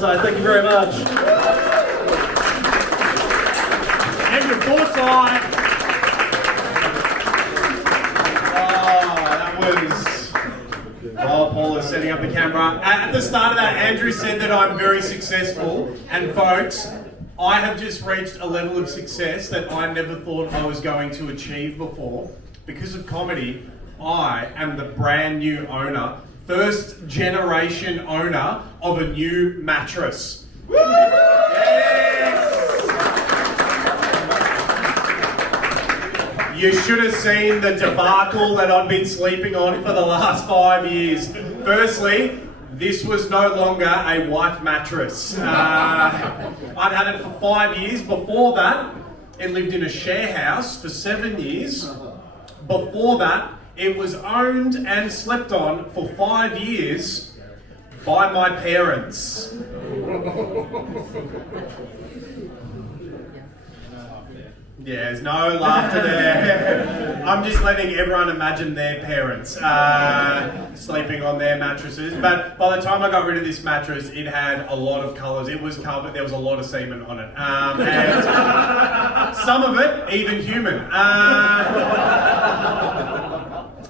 So thank you very much. And your thoughts on. While Paula is setting up the camera. At the start of that, Andrew said that I'm very successful, and folks, I have just reached a level of success that I never thought I was going to achieve before. Because of comedy, I am the brand new owner, first generation owner of a new mattress. Woo! Yes! You should have seen the debacle that I've been sleeping on for the last 5 years. Firstly, this was no longer a white mattress. I'd had it for 5 years. Before that, it lived in a share house for 7 years. Before that, it was owned and slept on for 5 years by my parents. Yeah, there's no laughter there. I'm just letting everyone imagine their parents sleeping on their mattresses. But by the time I got rid of this mattress, it had a lot of colours. It was covered, there was a lot of semen on it. And some of it, even human.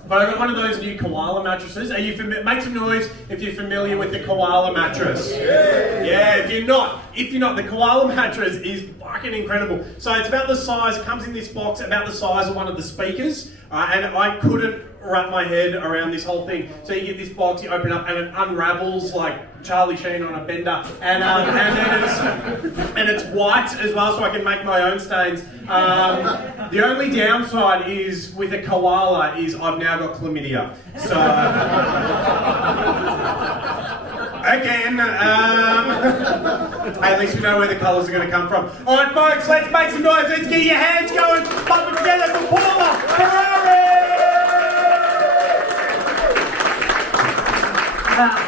But I got one of those new koala mattresses. Are you make some noise if you're familiar with the koala mattress. Yeah, if you're not, the koala mattress is fucking incredible. So it's about the size, it comes in this box, about the size of one of the speakers. And I couldn't wrap my head around this whole thing. So you get this box, you open it up, and it unravels like Charlie Sheen on a bender. And it's white as well, so I can make my own stains. The only downside is with a koala is I've now got chlamydia. So again, at least we know where the colours are going to come from. All right, folks, let's make some noise. Let's get your hands going. Pump it together for Paula Ferrari.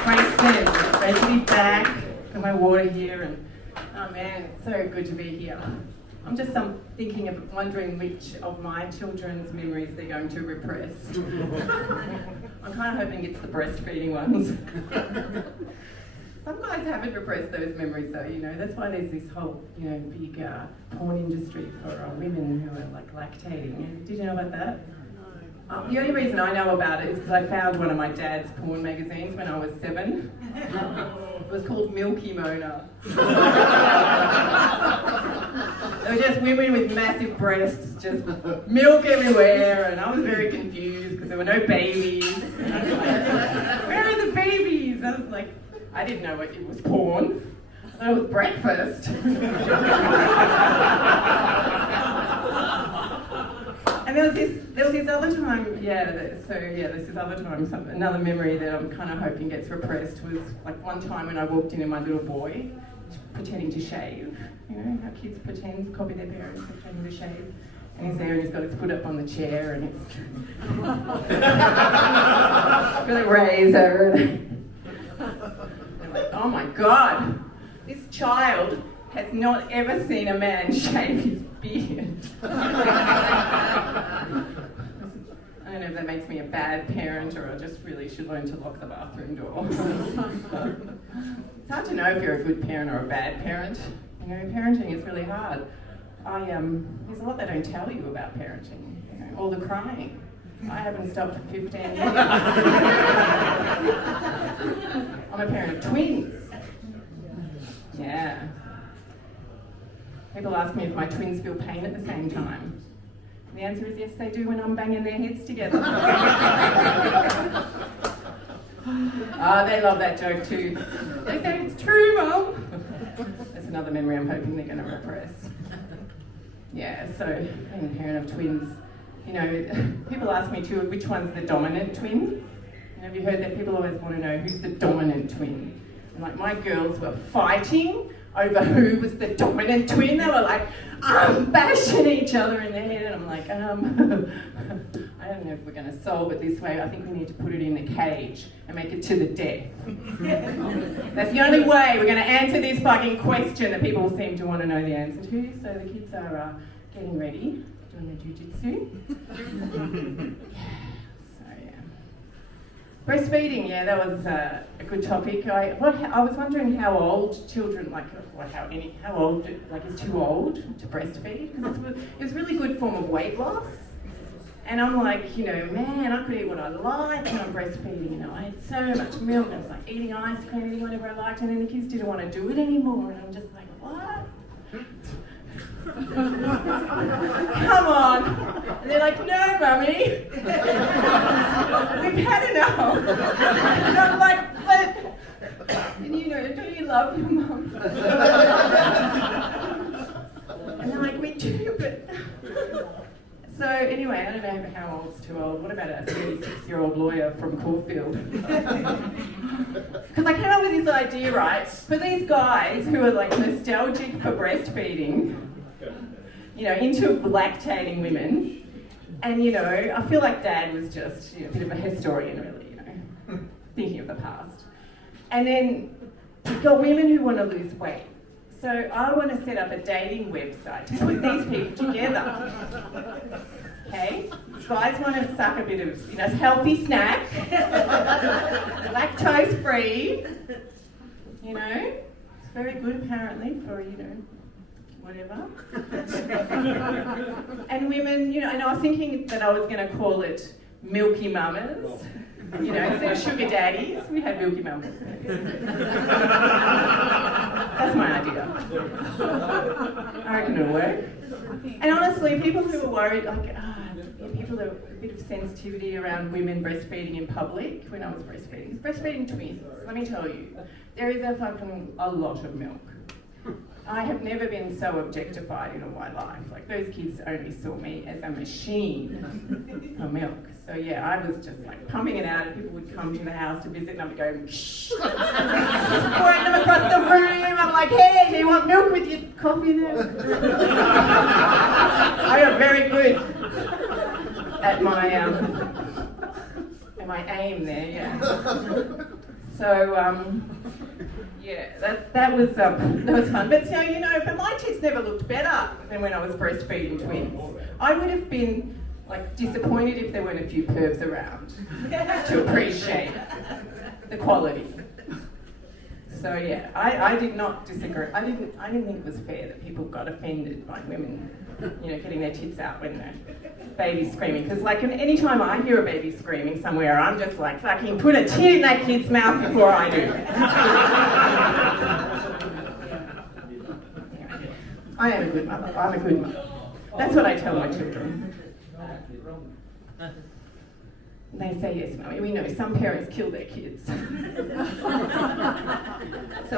Frankston, great to be back. Got my water here, and oh man, it's so good to be here. I'm just thinking of wondering which of my children's memories they're going to repress. I'm kind of hoping it's the breastfeeding ones. Some guys haven't repressed those memories though, you know. That's why there's this whole, big porn industry for women who are like lactating. Did you know about that? The only reason I know about it is because I found one of my dad's porn magazines when I was 7. It was called Milky Mona. They were just women with massive breasts, just milk everywhere, and I was very confused because there were no babies. Where are the babies? I was like, I didn't know it was porn. I thought it was breakfast. And there was this other time, there's this other time, another memory that I'm kind of hoping gets repressed was like one time when I walked in and my little boy pretending to shave. You know how kids copy their parents pretending to shave. And he's there and he's got his foot up on the chair and it's with a razor. And I'm like, oh my God, this child has not ever seen a man shave his beard. I don't know if that makes me a bad parent or I just really should learn to lock the bathroom door. It's hard to know if you're a good parent or a bad parent. You know, parenting is really hard. There's a lot they don't tell you about parenting. You know, all the crying. I haven't stopped for 15 years. I'm a parent of twins. Yeah. People ask me if my twins feel pain at the same time. And the answer is yes, they do when I'm banging their heads together. They love that joke too. They say, it's true, Mum. That's another memory I'm hoping they're going to repress. Yeah, so being a parent of twins, you know, people ask me too, which one's the dominant twin? And have you heard that people always want to know who's the dominant twin? And like my girls were fighting over who was the dominant twin. They were like bashing each other in the head, and I'm like, I don't know if we're going to solve it this way. I think we need to put it in a cage and make it to the death. That's the only way we're going to answer this fucking question that people seem to want to know the answer to. So the kids are getting ready, doing their jiu-jitsu. Breastfeeding, yeah, that was a good topic. I was wondering how old children, how old, is too old to breastfeed? Because it was a really good form of weight loss. And I'm like, man, I could eat what I like when I'm breastfeeding. I had so much milk. I was like eating ice cream, eating whatever I liked, and then the kids didn't want to do it anymore. And I'm just like, what? Come on. And they're like, no, Mummy. We've had enough. And I'm like, but, and don't you love your mum? And they're like, we do, but... So anyway, I don't know how old's too old. What about a 36-year-old lawyer from Caulfield? Because I came up with this idea, right? For these guys who are like nostalgic for breastfeeding, into lactating women, and I feel like Dad was just a bit of a historian, really, thinking of the past. And then you've got women who want to lose weight. So I want to set up a dating website to put these people together. Okay? Guys want to suck a bit of, healthy snack, lactose free. It's very good apparently for whatever. And women, and I was thinking that I was going to call it Milky Mamas. Instead of sugar daddies, we had Milky Mamas. That's my idea. I reckon it'll work. And honestly, people who are worried, people that have a bit of sensitivity around women breastfeeding in public, when I was breastfeeding twins, let me tell you, there is a lot of milk. I have never been so objectified in all my life. Like, those kids only saw me as a machine for milk. So yeah, I was just like pumping it out, and people would come to the house to visit, and I'd be going, shh, pouring them across the room. I'm like, hey, do you want milk with your coffee there? I got very good at my aim there, yeah. So yeah, that was fun. But but my tits never looked better than when I was breastfeeding twins. I would have been disappointed if there weren't a few pervs around to appreciate the quality. So yeah, I did not disagree. I didn't think it was fair that people got offended by women, getting their tits out when the baby's screaming. Because any time I hear a baby screaming somewhere, I'm just like, fucking put a tit in that kid's mouth before I do. I am a good mother. I'm a good mother. That's what I tell my children. They say, yes, Mummy, we know some parents kill their kids. So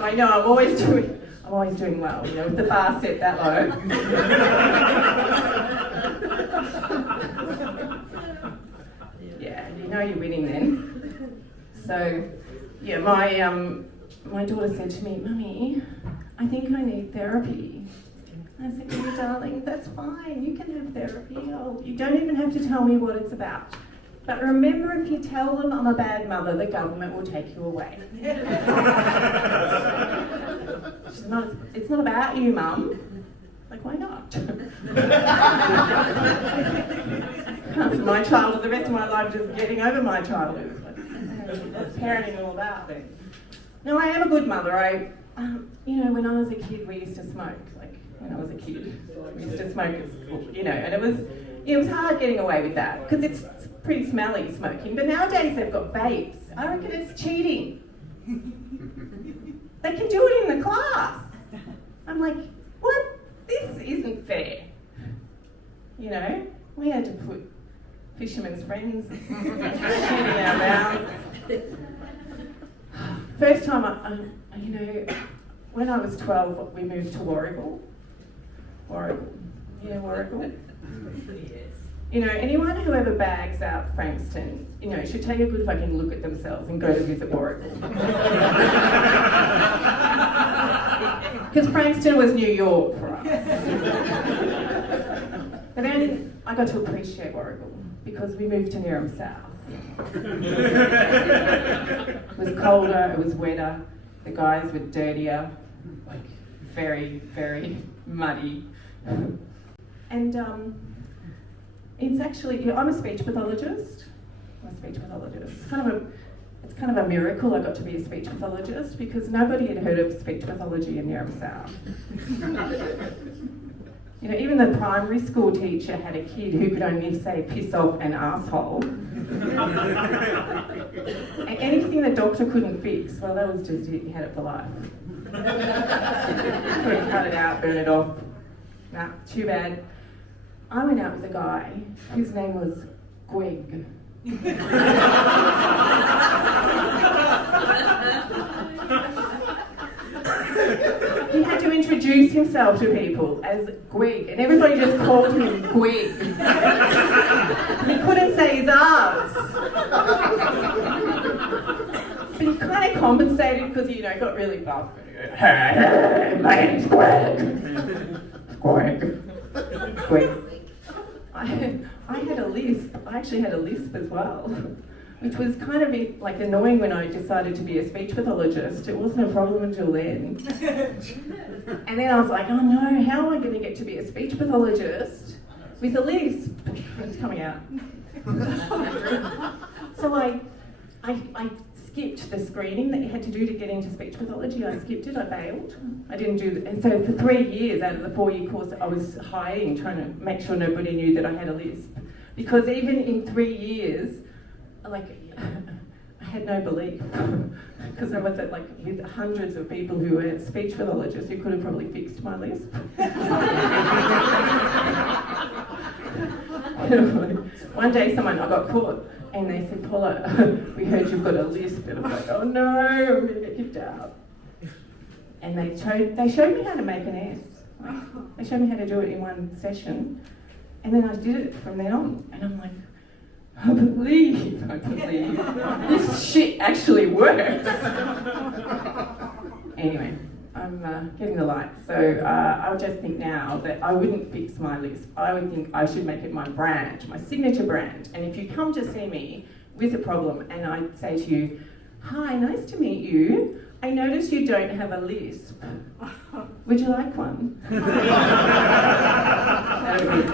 I know I'm always doing well, with the bar set that low. Yeah, you're winning then. So, yeah, my daughter said to me, Mummy, I think I need therapy. I said, oh, darling, that's fine. You can have therapy. You don't even have to tell me what it's about. But remember, if you tell them I'm a bad mother, the government will take you away. It's not about you, Mum. Like, why not? My childhood, the rest of my life just getting over my childhood. What's parenting all about then? No, I am a good mother. When I was a kid, we used to smoke. When I was a kid, we used to smoke at school, and it was hard getting away with that because it's pretty smelly smoking. But nowadays they've got vapes. I reckon it's cheating. They can do it in the class. I'm like, what? This isn't fair. We had to put Fisherman's Friends shit in our mouths. First time when I was 12, we moved to Warragul. Warragul? Anyone who ever bags out Frankston, should take a good fucking look at themselves and go to visit Warragul. Because Frankston was New York for us. But then I got to appreciate Warragul because we moved to Neerim South. It was colder, it was wetter, the guys were dirtier, very, very muddy. And it's actually, I'm a speech pathologist. It's kind of it's kind of a miracle I got to be a speech pathologist because nobody had heard of speech pathology in Neerim South. You know, even the primary school teacher had a kid who could only say piss off and asshole. And anything the doctor couldn't fix, well, that was just it, he had it for life. Couldn't cut it out, burn it off. Nah, too bad. I went out with a guy whose name was Greg. He had to introduce himself to people as Greg, and everybody just called him Greg. He couldn't say his R's. But he kind of compensated because he, got really buff. Hey, my name's Greg. Greg. I had a lisp. I actually had a lisp as well, which was kind of like annoying when I decided to be a speech pathologist. It wasn't a problem until then. And then I was like, oh no, how am I going to get to be a speech pathologist with a lisp? It's coming out. So I skipped the screening that you had to do to get into speech pathology. I skipped it, I bailed. I didn't do it. And so for 3 years out of the 4-year course, I was hiding, trying to make sure nobody knew that I had a lisp. Because even in 3 years, I had no belief. Because I was with hundreds of people who were speech pathologists who could have probably fixed my lisp. One day I got caught and they said, Paula, we heard you've got a lisp. And I'm like, oh no, I'm going to get kicked out. And they showed me how to make an S. They showed me how to do it in one session. And then I did it from then on. And I'm like, I believe this shit actually works. Anyway, I'm getting the light. So I just think now that I wouldn't fix my lisp. I would think I should make it my brand, my signature brand. And if you come to see me with a problem and I say to you, hi, nice to meet you. I notice you don't have a lisp. Would you like one? That would be